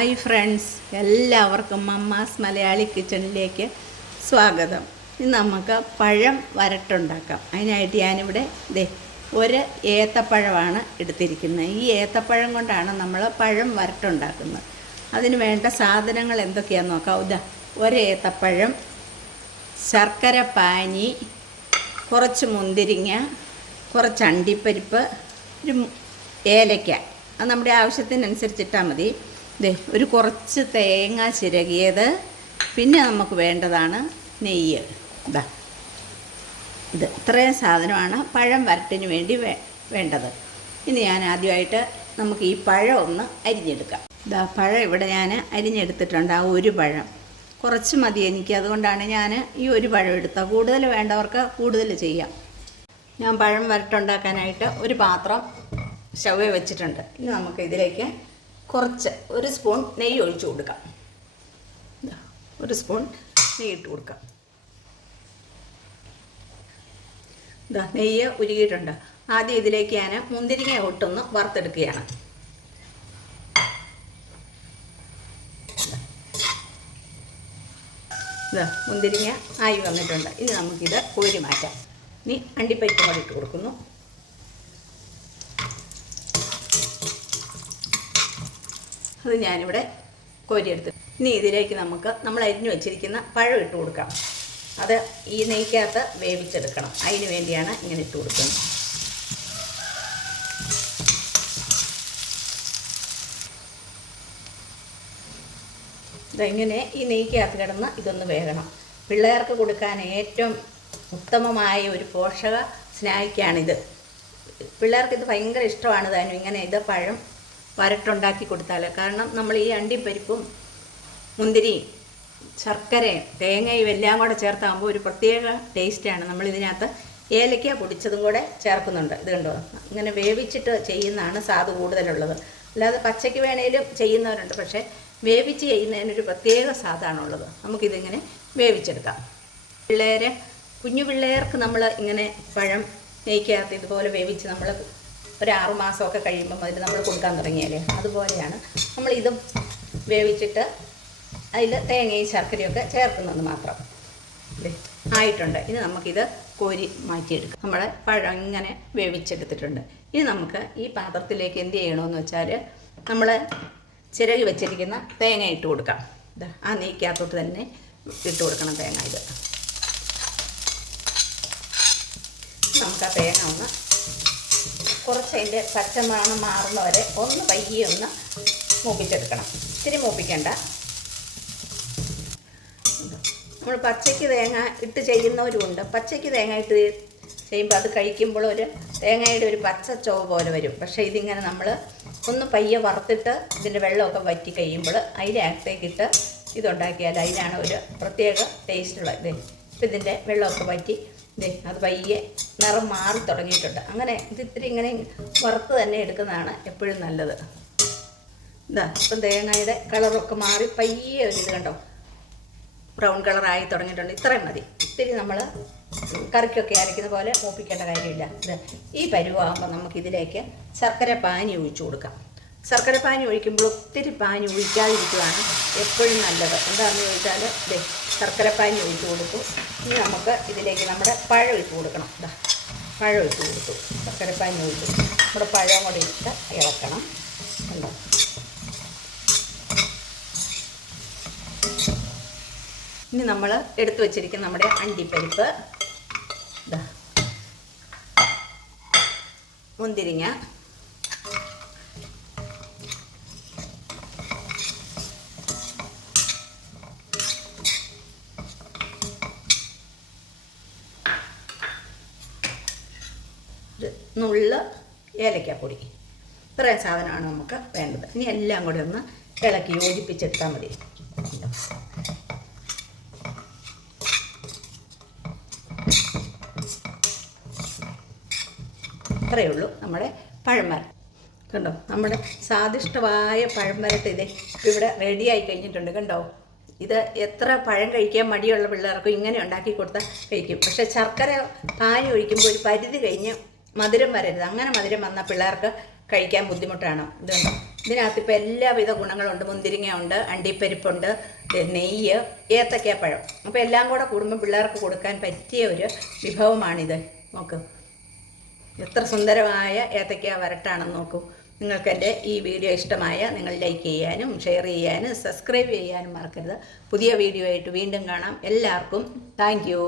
Hi friends, എല്ലാവർക്കും mamma's Malayali കിച്ചണിലേക്ക് സ്വാഗതം. ഇന്ന് നമുക്ക് പഴം വരട്ടുണ്ടാക്കാം. അതിനായിട്ട് ഞാനിവിടെ ഒരു ഏത്തപ്പഴമാണ് എടുത്തിരിക്കുന്നത്. ഈ ഏത്തപ്പഴം കൊണ്ടാണ് നമ്മൾ പഴം വരട്ടുണ്ടാക്കുന്നത്. അതിന് വേണ്ട സാധനങ്ങൾ എന്തൊക്കെയാണെന്ന് നോക്കാം. ഒരു ഏത്തപ്പഴം, ശർക്കര പാനി, കുറച്ച് മുന്തിരിങ്ങ, കുറച്ച് അണ്ടിപ്പരിപ്പ്, ഒരു ഏലയ്ക്ക. അത് നമ്മുടെ ആവശ്യത്തിനനുസരിച്ചിട്ടാൽ മതി. ഒരു കുറച്ച് തേങ്ങ ചിരകിയത്, പിന്നെ നമുക്ക് വേണ്ടതാണ് നെയ്യ്. ഇത് ഇത്രയും സാധനമാണ് പഴം വരട്ടിന് വേണ്ടി വേണ്ടത്. ഇനി ഞാൻ ആദ്യമായിട്ട് നമുക്ക് ഈ പഴം ഒന്ന് അരിഞ്ഞെടുക്കാം. പഴം ഇവിടെ ഞാൻ അരിഞ്ഞെടുത്തിട്ടുണ്ട്. ആ ഒരു പഴം കുറച്ച് മതി എനിക്ക്, അതുകൊണ്ടാണ് ഞാൻ ഈ ഒരു പഴം എടുത്തത്. കൂടുതൽ വേണ്ടവർക്ക് കൂടുതൽ ചെയ്യാം. ഞാൻ പഴം വരട്ടുണ്ടാക്കാനായിട്ട് ഒരു പാത്രം സ്റ്റൗവേ വെച്ചിട്ടുണ്ട്. ഇനി നമുക്ക് ഇതിലേക്ക് ഒരു സ്പൂൺ നെയ്യ് ഒഴിച്ചു കൊടുക്കാം. ഒരു സ്പൂൺ നെയ്യ് ഇട്ട് കൊടുക്കാം. നെയ്യ് ഉരുകിയിട്ടുണ്ട്. ആദ്യം ഇതിലേക്ക് ഞാൻ മുന്തിരിങ്ങ ഒട്ടൊന്ന് വറുത്തെടുക്കുകയാണ്. മുന്തിരിങ്ങ ആയി വന്നിട്ടുണ്ട്. ഇനി നമുക്കിത് കോരി മാറ്റാം. ഇനി അണ്ടിപ്പരിപ്പ് കൂടി ഇട്ട് കൊടുക്കുന്നു. അത് ഞാനിവിടെ കോരിയെടുത്ത്. ഇനി ഇതിലേക്ക് നമ്മൾ അരിഞ്ഞു വെച്ചിരിക്കുന്ന പഴം ഇട്ട് കൊടുക്കാം. അത് ഈ നെയ്ക്കകത്ത് വേവിച്ചെടുക്കണം. അതിന് വേണ്ടിയാണ് ഇങ്ങനെ ഇട്ട് കൊടുക്കുന്നത്. ഇതെങ്ങനെ ഈ നെയ്ക്കകത്ത് കിടന്ന് ഇതൊന്ന് വേകണം. പിള്ളേർക്ക് കൊടുക്കാൻ ഏറ്റവും ഉത്തമമായ ഒരു പോഷക സ്നാക്കാണിത്. പിള്ളേർക്കിത് ഭയങ്കര ഇഷ്ടമാണ്. താനും ഇങ്ങനെ ഇത് പഴം വരട്ടുണ്ടാക്കി കൊടുത്താൽ. കാരണം നമ്മൾ ഈ അണ്ടിപ്പരിപ്പും മുന്തിരിയും ശർക്കരയും തേങ്ങയും എല്ലാം കൂടെ ചേർത്താകുമ്പോൾ ഒരു പ്രത്യേക ടേസ്റ്റാണ്. നമ്മളിതിനകത്ത് ഏലക്ക പൊടിച്ചതും കൂടെ ചേർക്കുന്നുണ്ട്. ഇത് കണ്ടോ, ഇങ്ങനെ വേവിച്ചിട്ട് ചെയ്യുന്നതാണ് സ്വാദ് കൂടുതലുള്ളത്. അല്ലാതെ പച്ചയ്ക്ക് വേണേലും ചെയ്യുന്നവരുണ്ട്, പക്ഷേ വേവിച്ച് ചെയ്യുന്നതിനൊരു പ്രത്യേക സ്വാദാണുള്ളത്. നമുക്കിതിങ്ങനെ വേവിച്ചെടുക്കാം. കുഞ്ഞു പിള്ളേർക്ക് നമ്മൾ ഇങ്ങനെ പഴം നെയ്ക്കകത്ത് ഇതുപോലെ വേവിച്ച് നമ്മൾ ഒരു 6 മാസമൊക്കെ കഴിയുമ്പം അതിൽ നമ്മൾ കൊടുക്കാൻ തുടങ്ങിയാൽ അതുപോലെയാണ് നമ്മളിതും വേവിച്ചിട്ട് അതിൽ തേങ്ങയും ശർക്കരയൊക്കെ ചേർക്കുന്നത് മാത്രം. ആയിട്ടുണ്ട്. ഇനി നമുക്കിത് കോരി മാറ്റിയെടുക്കാം. നമ്മുടെ പഴം ഇങ്ങനെ വേവിച്ചെടുത്തിട്ടുണ്ട്. ഇനി നമുക്ക് ഈ പാത്രത്തിലേക്ക് എന്ത് ചെയ്യണമെന്ന് വെച്ചാൽ നമ്മൾ ചിരകി വെച്ചിരിക്കുന്ന തേങ്ങ ഇട്ട് കൊടുക്കാം. ആ നെയ്ക്കകത്തോട്ട് തന്നെ ഇട്ട് കൊടുക്കണം തേങ്ങ. ഇത് നമുക്ക് ആ തേങ്ങ ഒന്ന് കുറച്ച് അതിൻ്റെ പച്ചമണം മാറുന്നവരെ ഒന്ന് പയ്യെ ഒന്ന് മൂപ്പിച്ചെടുക്കണം. ഇത്തിരി മൂപ്പിക്കണ്ട. നമ്മൾ പച്ചയ്ക്ക് തേങ്ങ ഇട്ട് ചെയ്യുന്നവരുമുണ്ട്. പച്ചയ്ക്ക് തേങ്ങ ഇട്ട് ചെയ്യുമ്പോൾ അത് കഴിക്കുമ്പോൾ ഒരു തേങ്ങയുടെ ഒരു പച്ച ചുവ പോലെ വരും. പക്ഷേ ഇതിങ്ങനെ നമ്മൾ ഒന്ന് പയ്യെ വറുത്തിട്ട് ഇതിൻ്റെ വെള്ളമൊക്കെ വറ്റി കഴിയുമ്പോൾ അതിൻ്റെ അകത്തേക്കിട്ട് ഇതുണ്ടാക്കിയാൽ അതിനാണ് ഒരു പ്രത്യേക ടേസ്റ്റുള്ളത്. ഇപ്പം ഇതിൻ്റെ വെള്ളമൊക്കെ വറ്റി അത് പയ്യെ നിറം മാറി തുടങ്ങിയിട്ടുണ്ട്. അങ്ങനെ ഇതിത്തിരി ഇങ്ങനെ വറുത്ത് തന്നെ എടുക്കുന്നതാണ് എപ്പോഴും നല്ലത്. ഇപ്പം തേങ്ങയുടെ കളറൊക്കെ മാറി പയ്യെ ഒരു ഇത് കണ്ടോ ബ്രൗൺ കളറായി തുടങ്ങിയിട്ടുണ്ട്. ഇത്രയും മതി. ഇത്തിരി നമ്മൾ കറിക്കൊക്കെ അരയ്ക്കുന്ന പോലെ മൂപ്പിക്കേണ്ട കാര്യമില്ല. ഈ പരുവാകുമ്പോൾ നമുക്കിതിലേക്ക് ശർക്കര പാനി ഒഴിച്ചു കൊടുക്കാം. ശർക്കര പാനി ഒഴിക്കുമ്പോൾ ഒത്തിരി പാനി ഒഴിക്കാതിരിക്കുകയാണ് എപ്പോഴും നല്ലത്. എന്താണെന്ന് ചോദിച്ചാൽ ശർക്കര പാനി ഒഴിച്ചു കൊടുത്തു. ഇനി നമുക്ക് ഇതിലേക്ക് നമ്മുടെ പഴം ഇട്ട് കൊടുക്കണം. പഴം ഇട്ട് കൊടുത്തു. ശർക്കര പാനി ഒഴിച്ചു നമ്മുടെ പഴം കൂടെ ഇട്ട് ഇളക്കണം. ഉണ്ടോ, ഇനി നമ്മൾ എടുത്തു വച്ചിരിക്കുന്ന നമ്മുടെ അണ്ടിപ്പരിപ്പ്, മുന്തിരിങ്ങ, നുള്ള ഏലക്കാപ്പൊടി, ഇത്രയും സാധനമാണ് നമുക്ക് വേണ്ടത്. ഇനി എല്ലാം കൂടി ഒന്ന് ഇളക്കി യോജിപ്പിച്ചെടുത്താൽ മതി. ഇത്രയേ ഉള്ളൂ നമ്മുടെ പഴം വരട്ട്. കണ്ടോ, നമ്മുടെ സ്വാദിഷ്ടമായ പഴം വരട്ട് ഇതേ ഇവിടെ റെഡിയായി കഴിഞ്ഞിട്ടുണ്ട്. കണ്ടോ, ഇത് എത്ര പഴം കഴിക്കാൻ മടിയുള്ള പിള്ളേർക്കും ഇങ്ങനെ ഉണ്ടാക്കി കൊടുത്താൽ കഴിക്കും. പക്ഷേ ശർക്കര പാനി ഒഴിക്കുമ്പോൾ ഒരു പരിധി കഴിഞ്ഞ് മധുരം വരരുത്. അങ്ങനെ മധുരം വന്നാൽ പിള്ളേർക്ക് കഴിക്കാൻ ബുദ്ധിമുട്ടാണ്. ഇതുണ്ടോ, ഇതിനകത്ത് ഇപ്പോൾ എല്ലാവിധ ഗുണങ്ങളുണ്ട്. മുന്തിരിങ്ങ ഉണ്ട്, അണ്ടിപ്പരിപ്പുണ്ട്, നെയ്യ്, ഏത്തക്കാപ്പഴം. അപ്പോൾ എല്ലാം കൂടെ കൂടുമ്പോൾ പിള്ളേർക്ക് കൊടുക്കാൻ പറ്റിയ ഒരു വിഭവമാണിത്. നോക്ക്, എത്ര സുന്ദരമായ ഏത്തക്ക വരട്ടാണെന്ന് നോക്കൂ. നിങ്ങൾക്ക് എൻ്റെ ഈ വീഡിയോ ഇഷ്ടമായ നിങ്ങൾ ലൈക്ക് ചെയ്യാനും ഷെയർ ചെയ്യാനും സബ്സ്ക്രൈബ് ചെയ്യാനും മറക്കരുത്. പുതിയ വീഡിയോ ആയിട്ട് വീണ്ടും കാണാം. എല്ലാവർക്കും താങ്ക് യു.